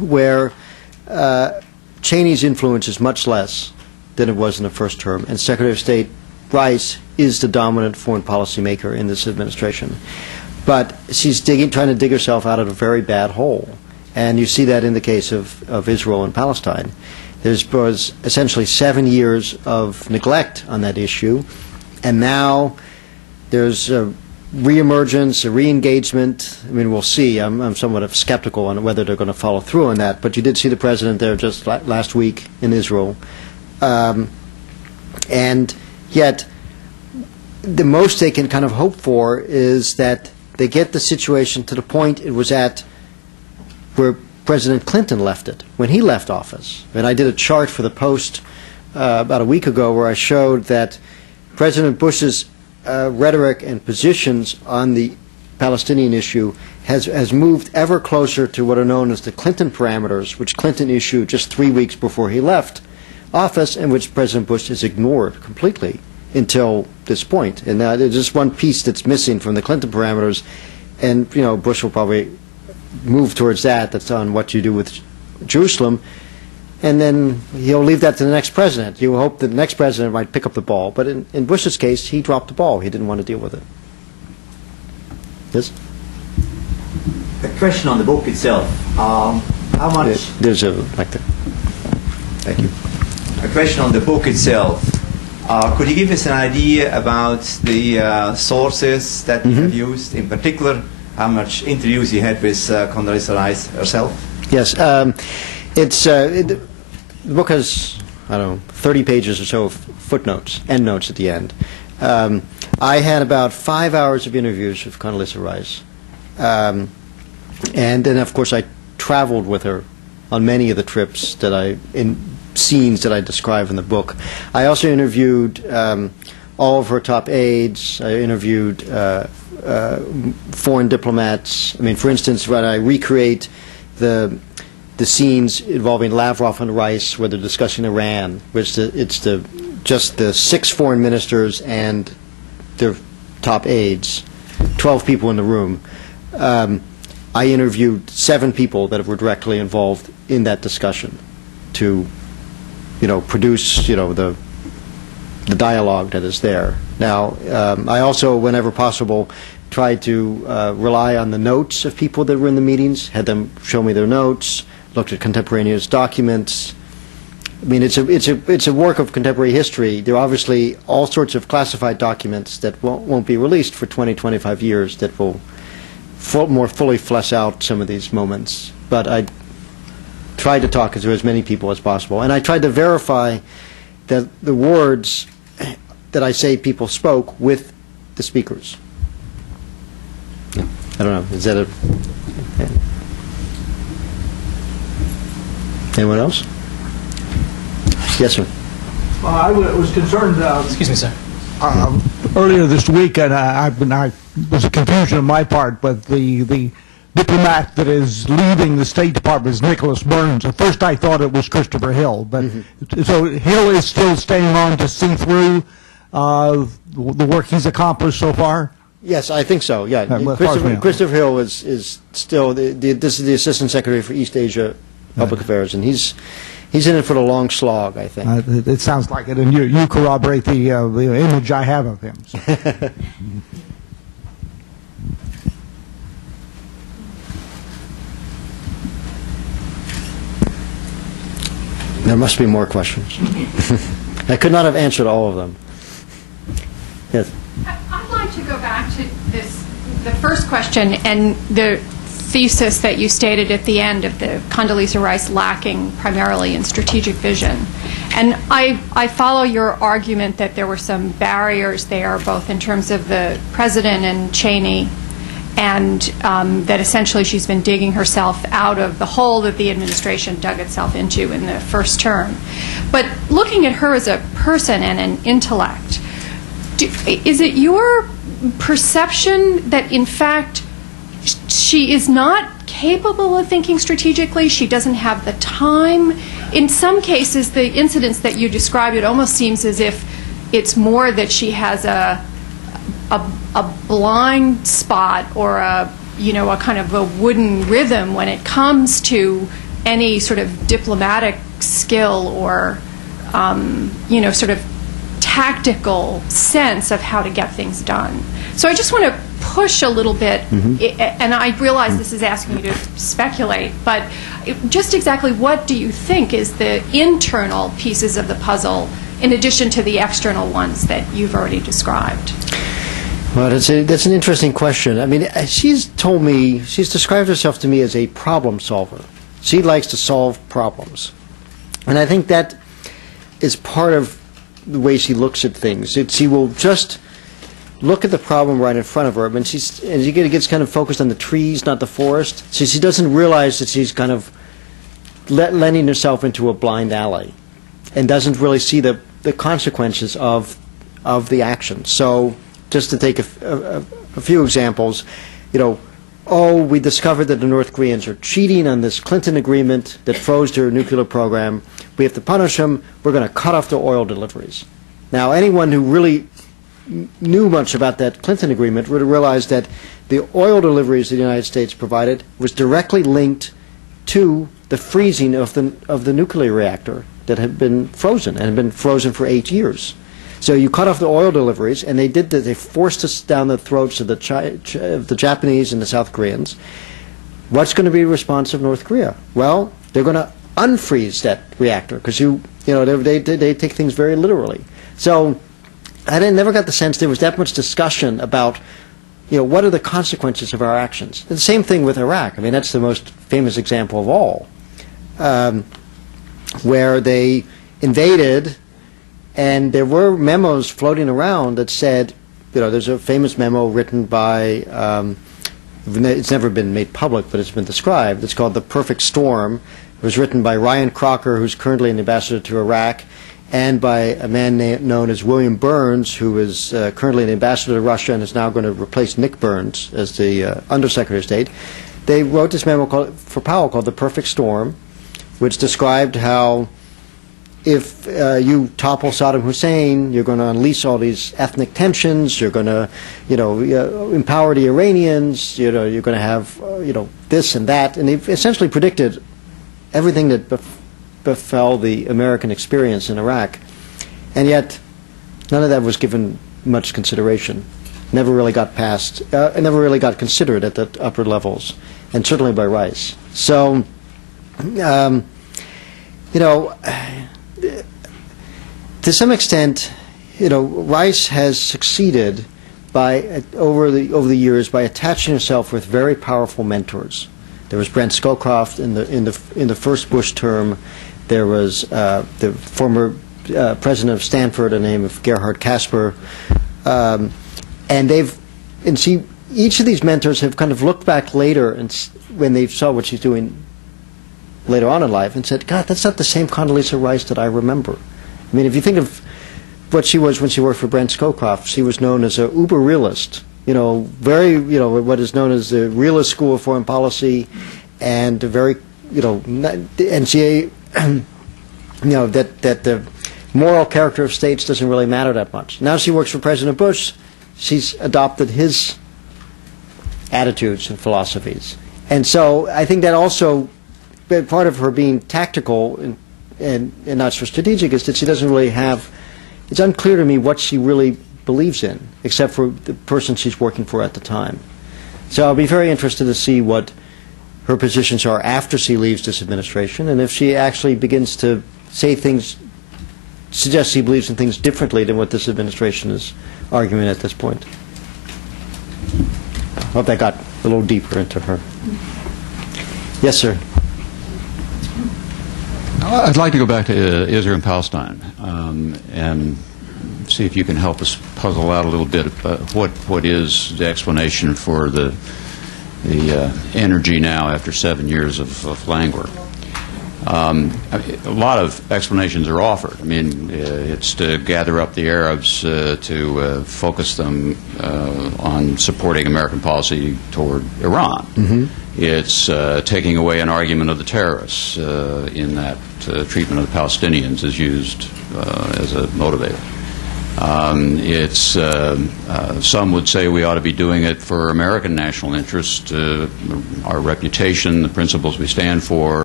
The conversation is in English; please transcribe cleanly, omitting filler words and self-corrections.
where Cheney's influence is much less than it was in the first term, and Secretary of State Rice is the dominant foreign policy maker in this administration. But she's trying to dig herself out of a very bad hole, and you see that in the case of Israel and Palestine. There was essentially 7 years of neglect on that issue, and now there's a reemergence, a re-engagement. I mean, we'll see. I'm somewhat skeptical on whether they're going to follow through on that, but you did see the president there just last week in Israel. And yet, the most they can kind of hope for is that they get the situation to the point it was at where President Clinton left it, when he left office. And I did a chart for the Post about a week ago where I showed that President Bush's rhetoric and positions on the Palestinian issue has moved ever closer to what are known as the Clinton parameters, which Clinton issued just 3 weeks before he left office, and which President Bush has ignored completely until this point. And there's just one piece that's missing from the Clinton parameters, and Bush will probably move towards that. That's on what you do with Jerusalem, and then he'll leave that to the next president. You hope that the next president might pick up the ball, but in Bush's case, he dropped the ball. He didn't want to deal with it. Yes? A question on the book itself. How much... There's a... like that. Thank you. A question on the book itself. Could you give us an idea about the sources that you have used, in particular, how much interviews you had with Condoleezza Rice herself? Yes. The book has, I don't know, 30 pages or so of footnotes, endnotes at the end. I had about 5 hours of interviews with Condoleezza Rice. And then, of course, I traveled with her on many of the trips in scenes that I describe in the book. I also interviewed all of her top aides. I interviewed foreign diplomats. I mean, for instance, when I recreate the scenes involving Lavrov and Rice, where they're discussing Iran, which it's just the 6 foreign ministers and their top aides, 12 people in the room. I interviewed 7 people that were directly involved in that discussion to, produce, the dialogue that is there. Now, I also, whenever possible, tried to rely on the notes of people that were in the meetings, had them show me their notes, looked at contemporaneous documents. I mean, it's a work of contemporary history. There are obviously all sorts of classified documents that won't be released for 20, 25 years that will more fully flesh out some of these moments. But I tried to talk to as many people as possible, and I tried to verify that the words that I say people spoke with the speakers. Yeah. I don't know. Is that a... Yeah. Anyone else? Yes, sir. I was concerned. Excuse me, sir. Earlier this week, and I was a confusion on my part, but the diplomat that is leaving the State Department is Nicholas Burns. At first, I thought it was Christopher Hill, but so Hill is still staying on to see through the work he's accomplished so far. Yes, I think so. Yeah, Christopher Hill is still this is the Assistant Secretary for East Asia Public Affairs, and he's in it for the long slog, I think. It sounds like it, and you corroborate the image I have of him. So. There must be more questions. I could not have answered all of them. Yes. I'd like to go back to the first question and the thesis that you stated at the end of the Condoleezza Rice lacking primarily in strategic vision. And I follow your argument that there were some barriers there, both in terms of the President and Cheney, and that essentially she's been digging herself out of the hole that the administration dug itself into in the first term. But looking at her as a person and an intellect, is it your perception that, in fact, she is not capable of thinking strategically? She doesn't have the time? In some cases, the incidents that you described, it almost seems as if it's more that she has a blind spot or a kind of a wooden rhythm when it comes to any sort of diplomatic skill or, sort of tactical sense of how to get things done. So I just want to push a little bit, and I realize this is asking you to speculate, but just exactly what do you think is the internal pieces of the puzzle in addition to the external ones that you've already described? Well, that's an interesting question. I mean, she's described herself to me as a problem solver. She likes to solve problems. And I think that is part of the way she looks at things. She will just look at the problem right in front of her, and she gets kind of focused on the trees, not the forest. So she doesn't realize that she's kind of lending herself into a blind alley and doesn't really see the consequences of the action. So just to take a few examples, we discovered that the North Koreans are cheating on this Clinton agreement that froze their nuclear program. We have to punish them. We're going to cut off the oil deliveries. Now, anyone who really knew much about that Clinton agreement would have realized that the oil deliveries that the United States provided was directly linked to the freezing of the nuclear reactor that had been frozen, and had been frozen for 8 years. So you cut off the oil deliveries, and they did that. They forced us down the throats of the Japanese and the South Koreans. What's going to be the response of North Korea? Well, they're going to unfreeze that reactor because they take things very literally. So I never got the sense there was that much discussion about what are the consequences of our actions. And the same thing with Iraq. I mean, that's the most famous example of all, where they invaded. And there were memos floating around that said, there's a famous memo written by, it's never been made public, but it's been described. It's called The Perfect Storm. It was written by Ryan Crocker, who's currently an ambassador to Iraq, and by a man known as William Burns, who is currently an ambassador to Russia and is now going to replace Nick Burns as the Undersecretary of State. They wrote this memo for Powell called The Perfect Storm, which described how if you topple Saddam Hussein, you're going to unleash all these ethnic tensions. You're going to, empower the Iranians. You're going to have, this and that. And they've essentially predicted everything that befell the American experience in Iraq, and yet none of that was given much consideration. Never really got passed. Never really got considered at the upper levels, and certainly by Rice. So, to some extent, Rice has succeeded by over the years by attaching herself with very powerful mentors. There was Brent Scowcroft in the first Bush term. There was the former president of Stanford, a name of Gerhard Casper, and each of these mentors have kind of looked back later and when they saw what she's doing later on in life and said, God, that's not the same Condoleezza Rice that I remember. I mean, if you think of what she was when she worked for Brent Scowcroft, she was known as a uber realist, what is known as the realist school of foreign policy, and very, and she, that the moral character of states doesn't really matter that much. Now she works for President Bush. She's adopted his attitudes and philosophies. And so I think that also, part of her being tactical and not so strategic is that she doesn't really have, it's unclear to me what she really believes in, except for the person she's working for at the time. So I'll be very interested to see what her positions are after she leaves this administration, and if she actually begins to say things, suggests she believes in things differently than what this administration is arguing at this point. I hope that got a little deeper into her. Yes, sir. I'd like to go back to Israel and Palestine and see if you can help us puzzle out a little bit what is the explanation for the energy now after 7 years of languor. A lot of explanations are offered. I mean, it's to gather up the Arabs to focus them on supporting American policy toward Iran. Mm-hmm. It's taking away an argument of the terrorists in that treatment of the Palestinians is used as a motivator. Some would say we ought to be doing it for American national interest, our reputation, the principles we stand for.